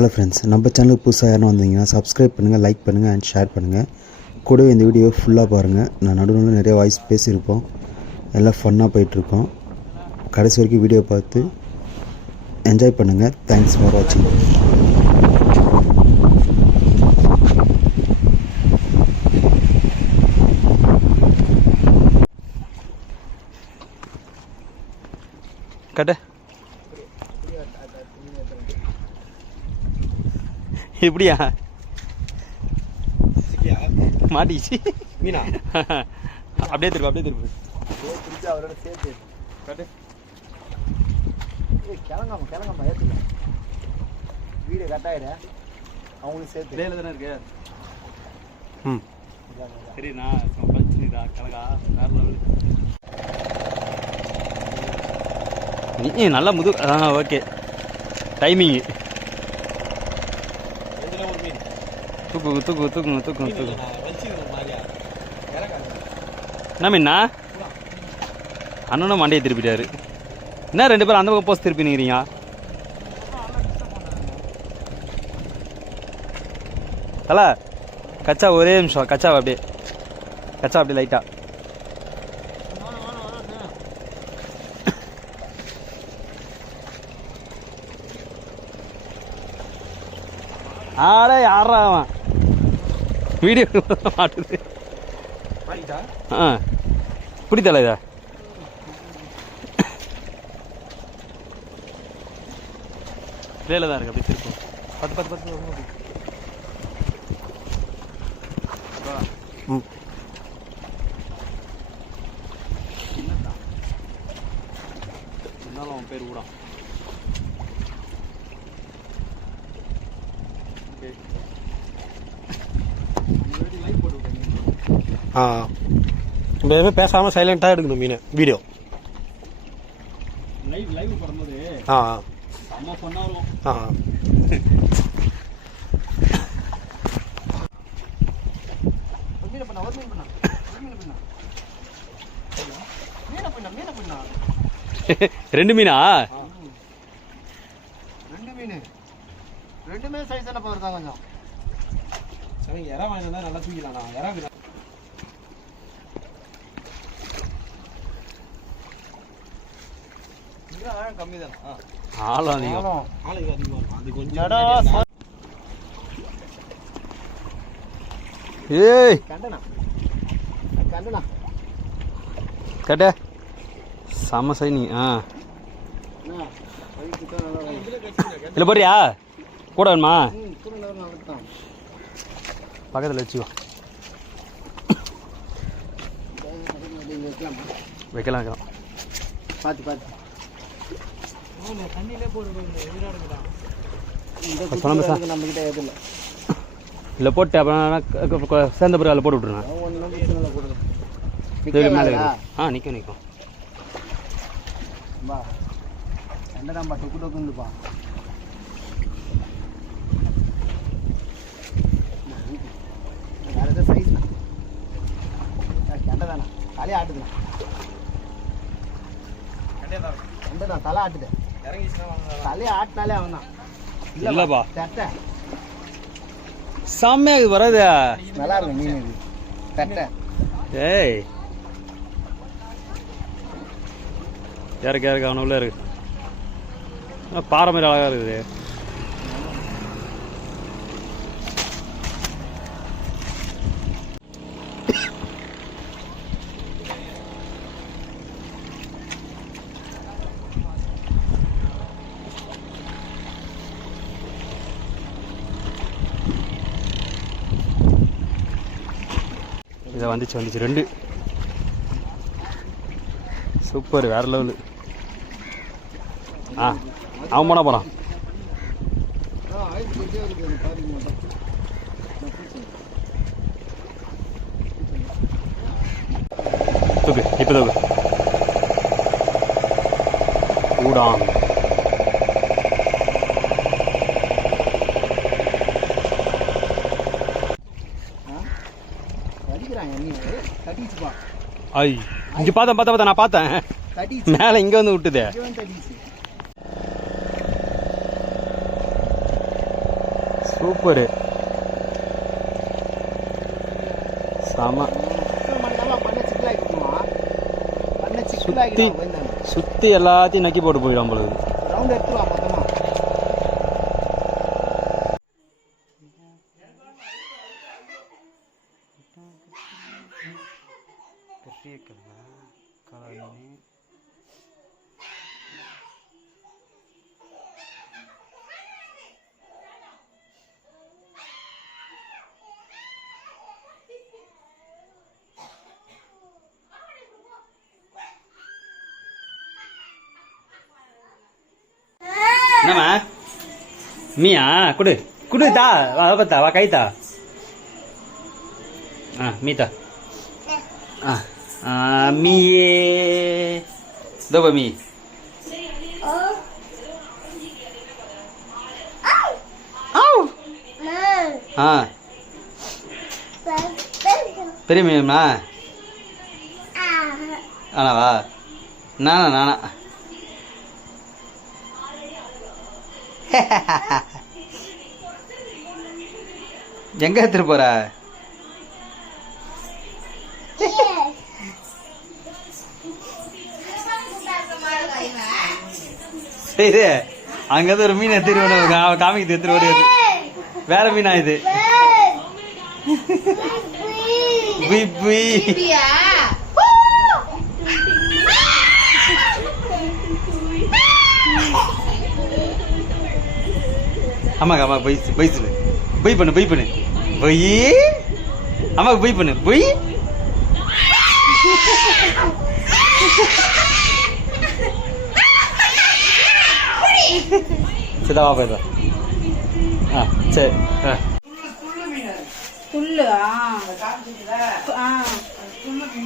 Hello friends நம்ம சேனலுக்கு புதுசாக யாரும் வந்தீங்கன்னா சப்ஸ்கிரைப் பண்ணுங்கள் லைக் பண்ணுங்கள் அண்ட் ஷேர் பண்ணுங்கள் கூடவே இந்த வீடியோ ஃபுல்லாக பாருங்கள் நான் நடுவில் நிறைய வாய்ஸ் பேசியிருப்போம். எல்லாம் ஃபன்னாக போயிட்டுருக்கோம். கடைசி வரைக்கும் வீடியோ பார்த்து என்ஜாய் பண்ணுங்கள் தேங்க்ஸ் ஃபார் வாட்சிங் கட்டு. எப்படியா? மாட்டிச்சு மீனா? அப்படியே திருப்பு அப்படியே திருப்பு. அவரோட சேர்த்து. கட்டு. கிளங்காம கிளங்காம ஏற்றுல வீடு கட்டாயிரு. அவங்களுக்கு சேர்த்து. இடையில தானே இருக்கு? ம். சரி நான் பஞ்சுதா கலகா வேற லெவல். நீ நல்லா முது ஆ ஓகே. டைமிங்கு ஒரு மீன் தூக்கு தூக்கு தூக்குங்க தூக்குங்க தூக்கு இறங்காது என்ன மீனா? அண்ணனும் மண்டையை திருப்பிட்டாரு. என்ன ரெண்டு பேரும் அந்த பக்கம் போஸ்ட் திருப்பி நிற்கிறீங்க தல கச்சா ஒரே நிமிஷம். கச்சா அப்படியே கச்சா அப்படியே லைட்டா ஆட யாரா அவன்? வீடியோ மாட்டுது. ஆ. பிடித்தல இதை? வேலை தான் இருக்கு அப்படி திருப்பம். பத்து பத்து பத்து. ம் இருந்தாலும் அவன் பேர் ஊடான் ஓகே லைவ் போட்டு விட்டேன் ஆ. இந்த எதுவுமே பேசாமல் சைலண்ட்டாக எடுக்கணும் மீன். வீடியோ லைவ் லைவ் போடும்போது ஆ. செம்ம ஃபன்னாக இருக்கும். ஆ. ரெண்டு மீனா? ரெண்டு மீன். ரெண்டுமே சைஸ் தானே போகிறதா கொஞ்சம் சரி இறா வாங்கினா நல்லா தூக்கிடலாம். இறா கம்மி தானே? ஆளும் அதிகம். ஆளு இது அதிகமாக இருக்கும் அது கொஞ்சம் ஏய்! கண்டனா? கண்டனா? கட்ட. சைனி ஆ. என்ன? இல்லை போறியா கூட வேணுமா பக்கத்தில் வச்சுக்கோ வைக்கலாமா வைக்கலாம். பார்த்து பார்த்து இல்லை இல்லை. போட்டு அப்புறம் சேர்ந்த பிறகு அதில் போட்டு விட்ருங்க மேலே. ஆ நிற்கும் நிற்கும் பா என்னடாம்பா டொக்கு டொக்குந்துப்பா வேற ஏதோ சைஸ் தான் கெண்டதானா தலையை ஆட்டுதுண்ணா. கெண்டதான் தலை ஆட்டுது தலையை ஆட்டினாலே அவன் தான் இல்லப்பா. தட்டை. செம்மையாக வராது நல்லா இருக்கும் மீன் இது. தட்டை. ஏய். இறக்கு இறக்கு அவன உள்ள இருக்கு. மாதிரி அழகாக இருக்குது. இதை வந்துச்சு வந்துச்சு. ரெண்டு. சூப்பர் வேற லெவலு ஆ அவன் போனா போகிறான் தூக்கு இப்போ தூக்கு. ஊடான் கடிக்கிறாங்க மீன் கடிச்சுப்பா ஐ இங்கே பார்த்தேன் பார்த்தேன் பார்த்தேன் நான் பார்த்தேன் மேலே இங்கே வந்து விட்டுதே. சூப்பரு. செம. சுத்தி எல்லாத்தையும் நக்கி போட்டு போயிடும் பொழுது ரவுண்ட் எடுத்துருவான் மொத்தமா பெரிய காலனி. என்னம்மா? மீயா குடு. குடு தா. பார்த்தா வா ஆ மீதா ஆ. மீயே தோப மீ ஆ பெரிய மீனா ஆனாவா நானா நானா எங்க எடுத்துட்டு போற இது. அங்கதான் ஒரு மீன் எடுத்துட்டு. அவன் காமிக்கு எடுத்துட்டு ஓடி வேற மீனா இது? புய் புய் அம்மாக்கு அம்மா பொய் பொய் சொல்லு. பொய் பண்ணு பொய் பண்ணு. பொய்? அம்மாக்கு பொய் பண்ணு. பொய்? சரி வா போயிடுவா ஆ சரி. ஆ. ஆ. ஆ